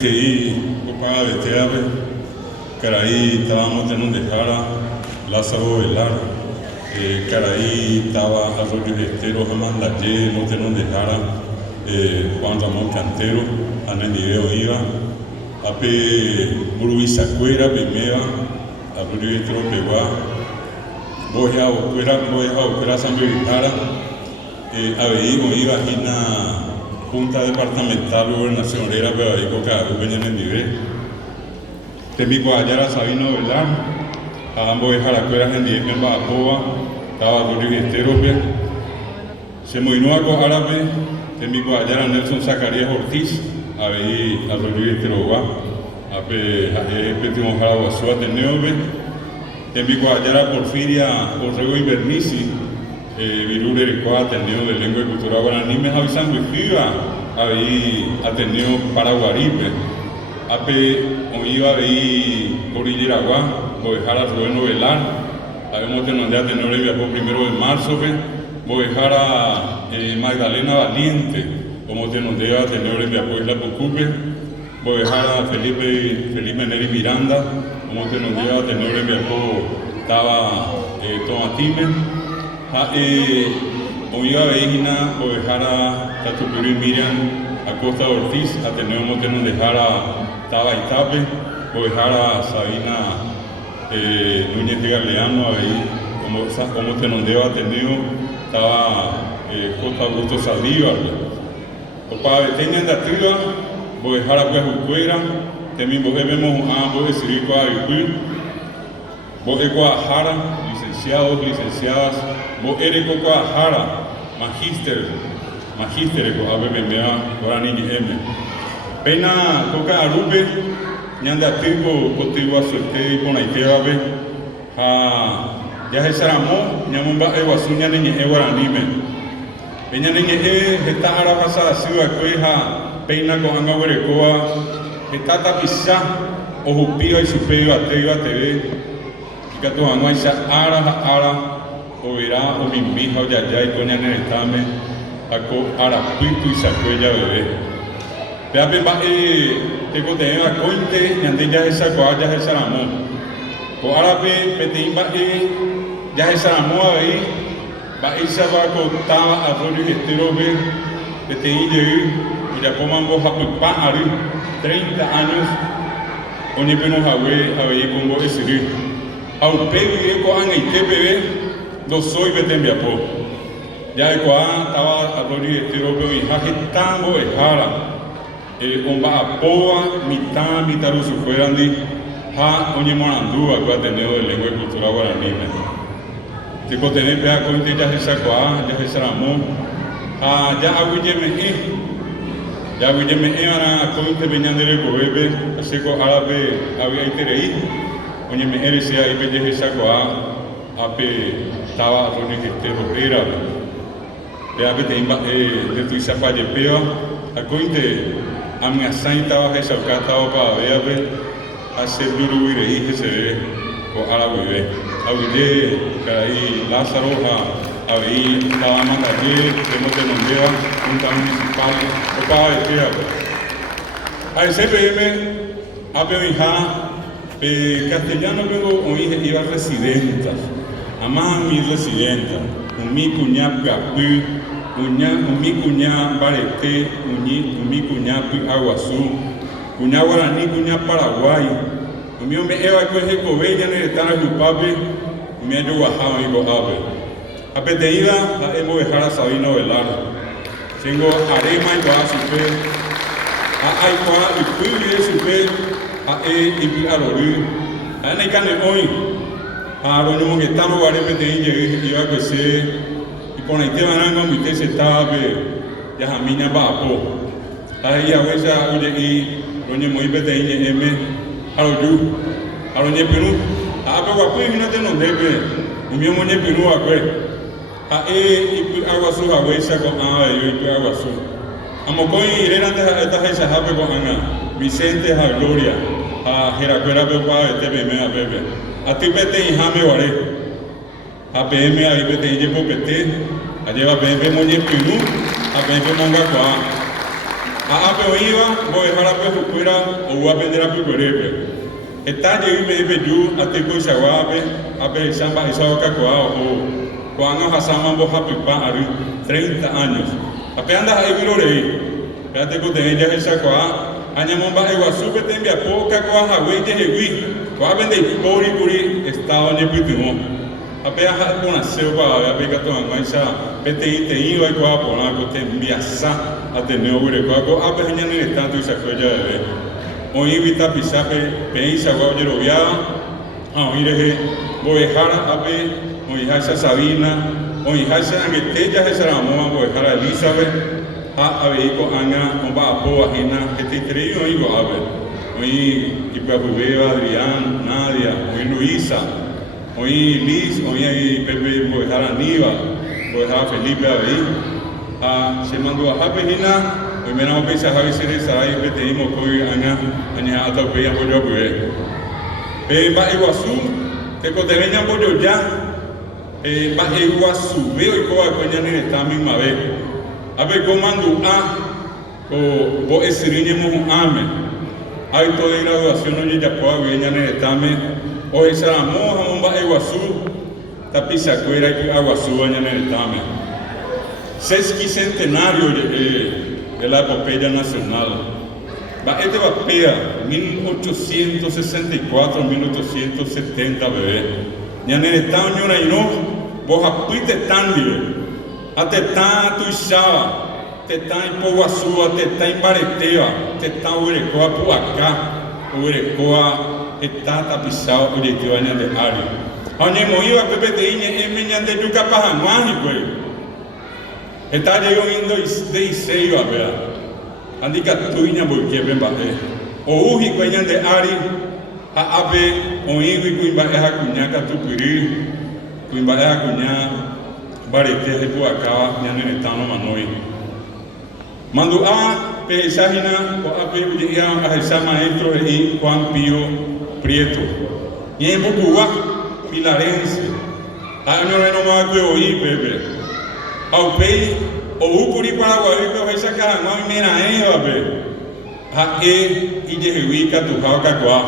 Que opa veteave, Caraí estábamos en donde Jara, Lázaro Velar, Caraí estaba Arroyo Estero, Jamandaye, no en donde Jara, Juan Ramón Cantero, Ananideo Iba, Ape Burubisacuera, Pimea, Arroyo Estero Peguá, Boya Ocuera, San Bebijara, Aveí Iba, Gina Junta Departamental Gobernacionera, pero ahí coca en el nivel. Temico Ayara Sabino Velar, ambos de Jaracueras en Diez en Bacoa, estaba Rodríguez Estero, se moinó a árabe, Temico Ayara Nelson Zacarías Ortiz, ahí a Rodríguez Estero va, a Petimo Jaraguazú Ateneo, Temico Ayara Porfiria Orrego Invernici, Virure Ricoa Ateneo de Lengua y Cultura Guaraní, me avisan Wifiba, ahí Ateneo Paraguaripe, Ape Oiva ahí Orilleraguá, Bojejara Rubén Velar, habemos tenido de Ateneo de Viajó 1 de marzo, Bojejara Magdalena Valiente, como tenido de Ateneo de Viajó Isla Pucupe, Bojejara Felipe Neri Miranda, como tenido de Ateneo de Viajó estaba Tomatime. Oiga Veigina, Ovejara, Tatupuri Miriam, Acosta Ortiz, Ateneo Motenon de Jara, Taba Itape, Ovejara Sabina Núñez de Galeano, ahí, como Tenondeo Ateneo, Taba Costa Augusto Saldívar. Opa Beteña de Atriba, Ovejara Cuejucuera, también vemos a Bojecirico Agüil, Bojecoajara, licenciados, licenciadas, Boerico Coajara, magíster, ABBMA, Guaraní M. Pena Coca Arupe, Ñanda Tico, Cotigua Suerte y Ponaiteabe, ya se Saramó, Ñamumba Eguazuña Niñe Guaranime. Peña Niñe, está Arabasa, Ciudad Cueja, Peina con Anga Huerecoa, está Tapizá, Ojupío y Supeo, Ateo, TV. Cato Anuaisa Ara Overá o Mimija o Yayay Coña Neretame Aco Arapuito y Sacuella Bebé. Peape va Teco Teneva Cointe Ñande ya esa coa ya esa Saramó. Co Arape Petein va ya esa Saramó ahí va esa va contaba Arroyo Estero B Petein llegué y ya coman vos a 30 años Oñe Penos Awe Congo Esirí. Aupe vive coan y TPB, no soy Betembiapó. Ya de coan estaba Arroyo Estero, pero en Jaque Tango de Jara, Omba Apoa, mitad fueran de Ja, Oñe Morandúa, que ha tenido de lengua y cultura guaraní. Tipo tener pea cointe ya se sacó, ya se saramó, ya Aguilleme, ahora cointe venían de Recobebe, así que árabe había interés. Oye, me eres ahí, me dejé saco ape estaba Rodríguez Estero era, peape te imba de tu isapa de peo, a cointe a mi asain estaba esa cata o para ver hacer duro y reír se ve o árabe ve, aguille caí Lázaro a ver estaba Mandalle, tenemos de Mondea, junta municipal o para ver a ese PM ape mi hija castellano vengo hoy iba residenta, amá mi residenta, mi cuñá Gapu, mi cuñá Barete, mi cuñá Aguazú, cuñá Guaraní, cuñá Paraguay, mi me eva que es cobella en el estar en papi, me ha bajado y cojabe. A peteída la hemos dejado a Sabino Velar, tengo arema y va a su fe, a Aikuá y Pui su fe. Y a Lorí, a Necane hoy, a Roño que estamos guardiando de iba a crecer, y con el tema de mi que se estaba, ya Jamiña Bapo, ahí a veces oye y Roño muy peteñe M, a Roño Perú, a Paguapu y no te nos debe, un mío Moñe Perú a que, y Aguazú a veces con y Aguazú. A Mocoy eran de estas esas aves con Ana, Vicente a Gloria. A Jeracuera Pepa, TPM a Pepe. A ti pete y jame guaré. A PM a pete y llevo pete. A lleva PM Moñe Pinú, a PM Monga Coa. Ape oiva, voy a dejar a fuera o voy a vender a Picorepe. Está yo y me dice yo, a ti con Shawabe, a ver, Samba y Saoka Coao, o cuando Hassaman Boja Pipa, 30 años. Apenas andas ahí, miro rey. Espérate que te ella esa coa, Añamomba Iguazú, que te envía poca coa, Hawái, Jehui, coa vende Pori Puri, Estado de Pitimo. Apenas una selva, a ver que tu mancha, PTI te iba y coa por la que te enviasa a tener ure, coa, apenas en el estado y se fue ya de ver. Hoy vita pisape, peisa guayerovia, hoy deje, voy a dejar a ver, hoy dejar Sabina, hoy dejar Angetella, esa la moa, voy a dejar a Elizabeth. A veíco anga on va a poa ajena que te creí hoy go a ver hoy Ipabueva, Adrián, Nadia, hoy Luisa, hoy Liz, hoy Pepe voy a dejar a Aníbal, voy a dejar a Felipe a ver se mandó a Japejina hoy me no pensar a veces esa ahí que tenemos hoy anga aña hasta que ya voy a ver va Iguazú que con te vengan voy ya va Iguazú veo y coa coña en esta misma vez. A ver, comando A, o vos esiriñemos un ame. Hay toda graduación, no ya puedo venir en el examen. O esa la moja, un va Iguazú, tapiza cuera y Aguazú en el examen. Sesquicentenario de la epopeya nacional. Va este va pea, 1864, 1870, bebé. Y en el examen, y no, vos apuite tan libre. Até tá tuixaba, até tá em Poguaçu, até tá em Bareteva, até tá Urecoa, Puacá, Urecoa, está tapizado, Urecoa, Nhande Ari. Onde moiva, Pepeteína, Emeñande Yucapá, mágico. Está llegando de Iseiva, vea. Andica tuiña, porque ven bate. O Uji, Ñande Ari, a Abe, o Iwi, Cuimbaeja, Cuñaca, Tupiri, Cuimbaeja, Cuñá. Barete de Puacá, Yanetano Manoi. Mando a Pesagina, o a Peguian, a esa maestro y Juan Pío Prieto. Y en Bucubá, Pilarense. A no renomar que oí, bebé. A Pei, o Ucuri Paraguay, que esa caja, no hay mera eva, bebé. A y Yehuica, tu Jaucacuá.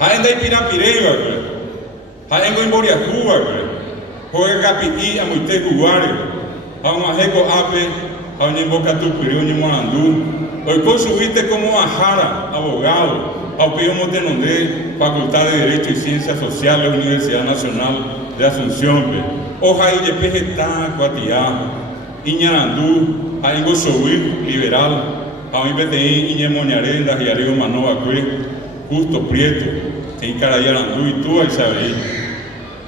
A en de Pirapireva, bebé. A en Goimboria, Cuba, bebé. Juega capití a muite guare, a un ajeco ape, a un invoca tu pirio ni morandú. Hoy por subiste como ajara, abogado, a Pío Montenondé, Facultad de Derecho y Ciencias Sociales, Universidad Nacional de Asunción. Oja y de Pejetá, Cuatiá, Iñarandú, a Ingo Sobuí, liberal, a un IPTI, Iñemoniarenda, y Arrigo Manoa, Justo Prieto, en Carayarandú y tú, Isabel.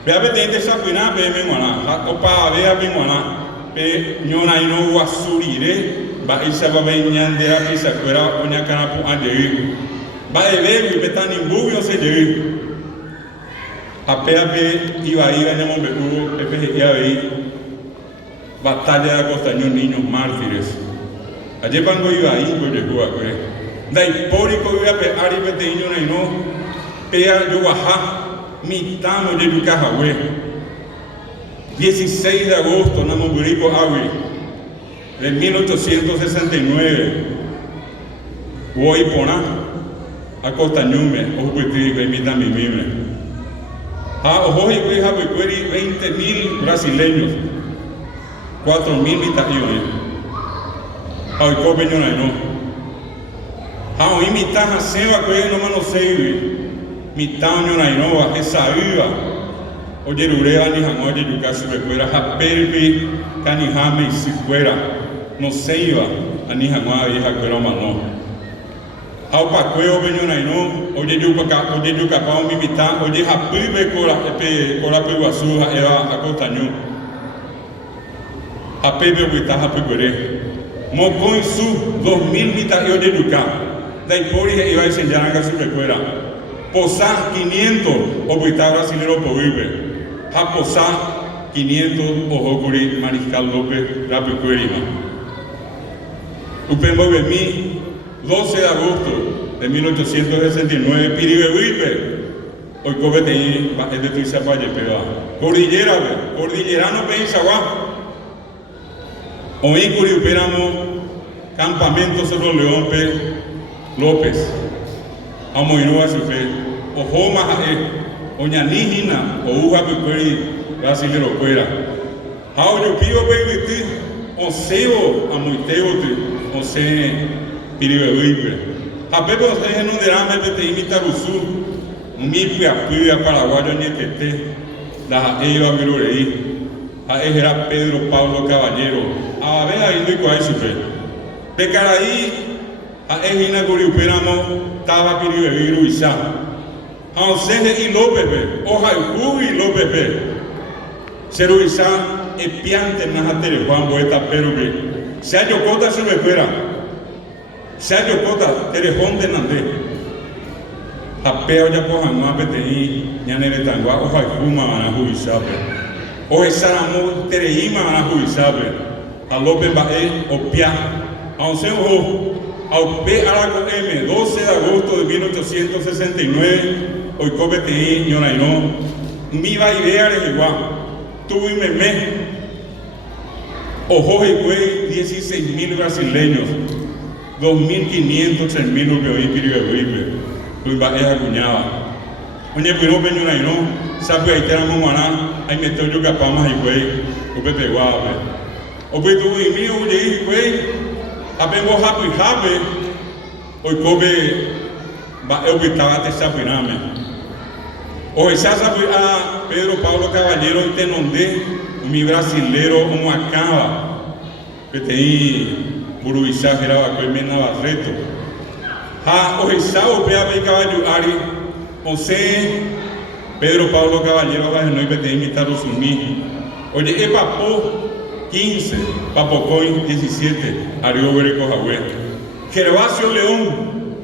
Vea betente sapina be menguana, opa vea menguana, be nyona ino wasurire, ba isa ba benyande a isa kwera onya kana pu ande. Ba ebe betani mbugyo se de. Apea be iba nyamo beku, pepe ya be batalla de Costaño niños mártires. Ayer pango iba ahí por de Cuba, dai porico iba pe ari bete nyona ino, pea yo waha. Mitamo de Yucajahue, 16 de agosto, Namoburico Awi, de 1869, voy poná a Costañume, Ojupuití, Bemita Mimime. A Ojoji, 20.000 brasileños, 4.000 mitaíones. A Oicope, no. A Oimitaja, Seba, que no manoseive. Mitano Nainoa, esa iba. Oye, Urea, ni Hanoye, Yucasu, Becuera, Japelbi, Canijame y Sicuera. No se iba a ni Hanoa, hija, Cuera, Mano. Aupacueo, Beño Naino, oye, Yucapao, mi mitad, oye, Japelbe, Cora, Peguazú, Eva, Acostañú. Japelbe, Huita, Japecuere. Mocón su, 2.000 mitad, y oye, Yucá. Daipori, iba a enseñar a su Becuera. Posá 500 o Buitá brasilero por vive. Ja Posá 500 o Jocuri Mariscal López Rapicuerima. Upembo Bemí 12 de agosto de 1869 Piribehuipe. Hoy Cobeteí es de Tuizapaya Peba. Cordillera, Cordillerano Pensaguá. Hoy Curiuperamo Campamento Cerro León pe López. Amoirua supe. Ojo más oñanijina o uja peperi brasilero fuera. Hao yo pido pe oseo amoiteo te ose piribebuipe. A pepe ose no derame te imita rusu. Mi pia paraguayo ñetete. La eva virurei. A era Pedro Pablo Caballero. A ver ahí no hay supe. Pecaraí a ejina curiuperamo taba piribebiru isa. A osene y López, oja y López. Seru isa epiante najatere Juan Boeta Perube. Se ha yocota se me fuera. Se ha yocota terejón de nande. A peo ya cojan más PTI, ñanere tangua, oja y fuma van a juizape. O esaramo tereima van a juizape. A López Bae o pia. A Osenjo, a P. Araco M, 12 de agosto de 1869, hoy PTI, ñoraino, mi va idea de igual, tuve meme, ojo y güey, 16.000 brasileños, 2.500, 3.000 uruguayos, piribebuipe, tuve va esa cuñada. Oye, pues no peño ñoraino, sabe ahí te la mamá, ahí metió yo capamas y güey, o pepe guape. O pues tuve y mío, oye, y güey, apenas happy, hoy cobe va a evitar esta piname. Hoy se hace a Pedro Pablo Caballero y te nombré mi brasilero como acaba que te di buruizá que era que me navarreto. Ha hoy sábado pe a caballo ari José Pedro Pablo Caballero va a no te imitar los sumí. Oye, papo 15, Papocoy 17, Ario Greco Jahué. Gervasio León,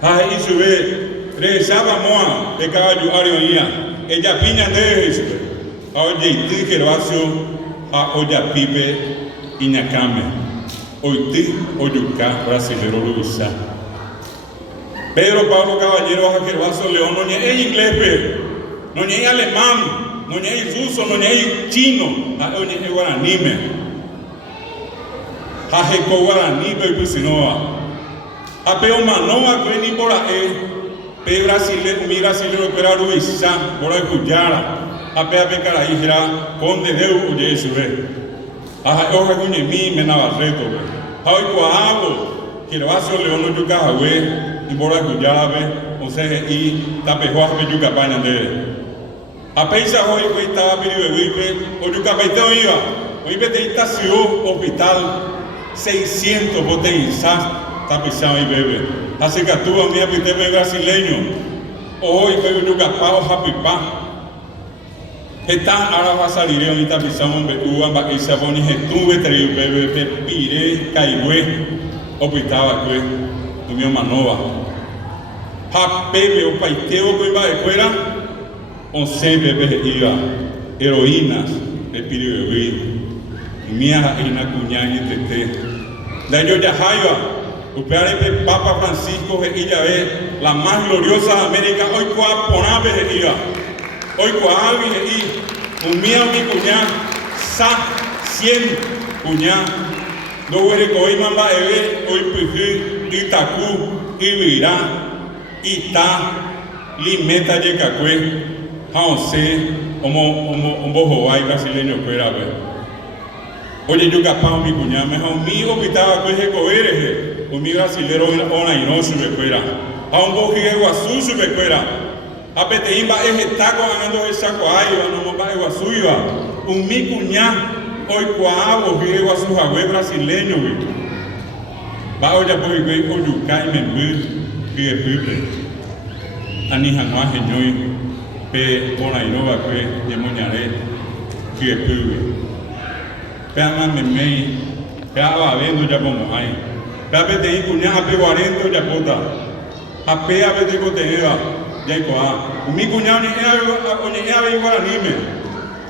ahí sube, regresaba Moa, de caballo Arioía, ella piña de eso. Oye, y ti Gervasio, a Oya Pipe, Iñacame, hoy ti, Oyuca, brasilero Luisa. Pedro Pablo Caballero, a Gervasio León, no es inglés, no es alemán. No hay ruso, no hay chino, no hay guaraní, Jajeco guaraní, y pues no a peo manoa, que ni por ahí, pe brasileño, mi brasileño, pero Luisa, por ahí Cuyara, a pea pecaraí, era conde de Uye, sube. A hoja cuñe mi, me navarreto, a hoy coago, que lo hace León, no yuca, y por ahí Cuyara, o sea, y tapejoa, me yuca paña de. A pesar hoy que estaba piribebuipe, hoy yo capitán iba, hoy vete estación hospital 600 potencias, está pisado y bebe. Así que tú a mí apité brasileño, hoy que yo capao japipá. Está ahora va a salir en esta pisado en Betuba, va a irse a poner estuve, bebe, pire, caigüe, hospital, pues, tu mi manova. Japebe o paiteo que iba de fuera. 11 bebés iba, heroínas de piribebuí, mía y na cuñaña y tete. De ellos ya jaiba, upeare Papa Francisco que ella ve la más gloriosa de América, hoy cuá ponabe iba, hoy cuá albi y mía mi cuñá, sa 100 cuñá, do huere hoy mamba eve, hoy pijí, Itacú, Ibirá, Ita, Limeta Yecacue. José, un bojo hay brasileño fuera, oye, yo capaz mi cuñada, mejor mi hospital, pues, coere, un mi brasilero, una y no sube fuera, a un bojo de guazú sube fuera, a Peteimba es taco ganando el saco ahí, no va de guazú iba, un mi cuñada, hoy cuavo, de guazú, jagüe brasileño, va oye, pues, o yucay, me pide pipe, anija no hace ñoy. Pe bona inova que de moñaré que pube pe ama me pe aba vendo ya como hay pe apete y cuña pe 40 ya pota ape apete coteneva ya ikoa mi cuña ni era guaraní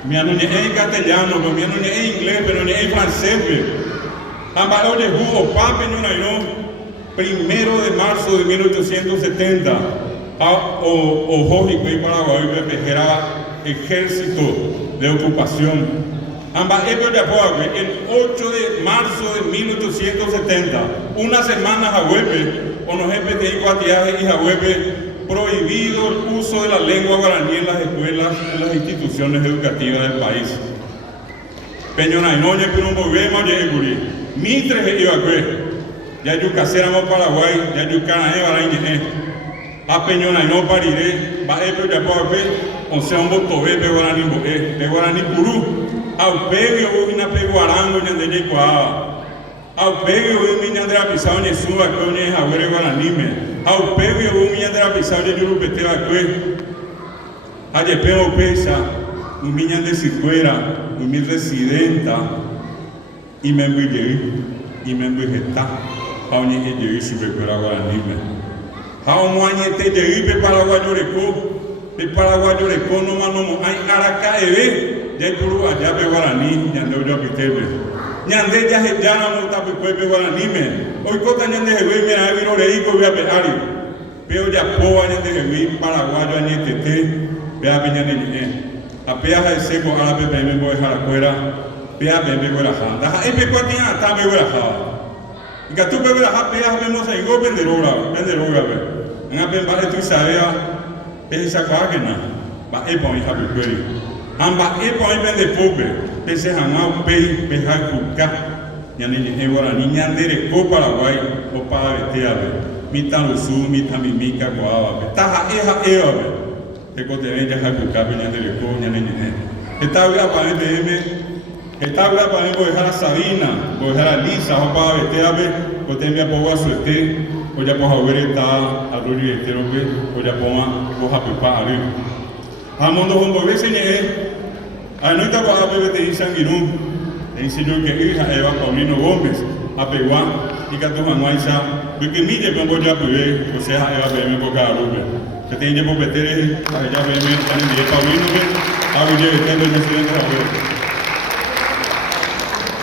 mi anu ni en castellano pero mi anu ni en inglés pero ni en francés amba oye o pape no no 1 de marzo de 1870 o Jorge Paraguay era ejército de ocupación Amba esto ya fue el 8 de marzo de 1870, una semana a huepe, o no jefe de iguatiaje y a huepe, prohibido el uso de la lengua guaraní en las escuelas, en las instituciones educativas del país. Peñonainoña, pero un problema, Mitre iba a ver, ya yucacéramos Paraguay, ya yucanae, barañe, a Peñonaino pariré, va a ya puedo ver, o sea, un botobe, pe guaraní purú. Au pego hoy na peguarango y ande yecuaba. Au pego hoy mi andra pisao ni suba que ni jagüere guaranime. Au pego hoy mi andra pisao ni yurupete bakue. Aye pego pesa, un miña de sicuera, un mi residenta y me envié y me envejeta. Au ni eye subecuera guaranime. Au moañete ye pe paraguayo reco, pe paraguayo reco no mano hay araca ebe. Ya puru allá pe guaraní, ñande yo pitebe. Ñande ya hejana muta pe cuepe guaraní me. Hoy cota ñande jewe me ha vino reico vea pe ari. Pero ya poa ñande jewe paraguayo añetete, vea pe ñande ñe. A pea ja seco ala pe me voy a la cuera, pea pe me voy a janda. Ja e pe cuati ata me voy a jada. Y que tú pe voy a jada pea vemos ahí go penderoga pe. Nga pe ba tu sabea pe esa cuagena. Ba e pa mi ha pe cueri. Amba epo ahí vende pobre, ese jamás pei, peja cuca, ya ni guaraní, ñandere co Paraguay, o para veteave, mita lusu, mita mimica, coaba, taja eja, te cote ven ya jacuca, ñandere co, ñandere. Esta vez para mí, dejar a Sabina, dejar a Lisa, o para veteave, cote me apoya suerte, o ya poja ver está, a Ruri entero, o ya poja pipa a ver. Amondo hombo vese ñe anoita para bebete Isanguirú en señor que hija Eva Paulino Gómez a Peguá y que tu mamá Isa porque mi je pombo ya puede o sea Eva bebe boca rube que tiene por meter allá bebe en el Paulino que a bebe el presidente de la